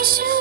wish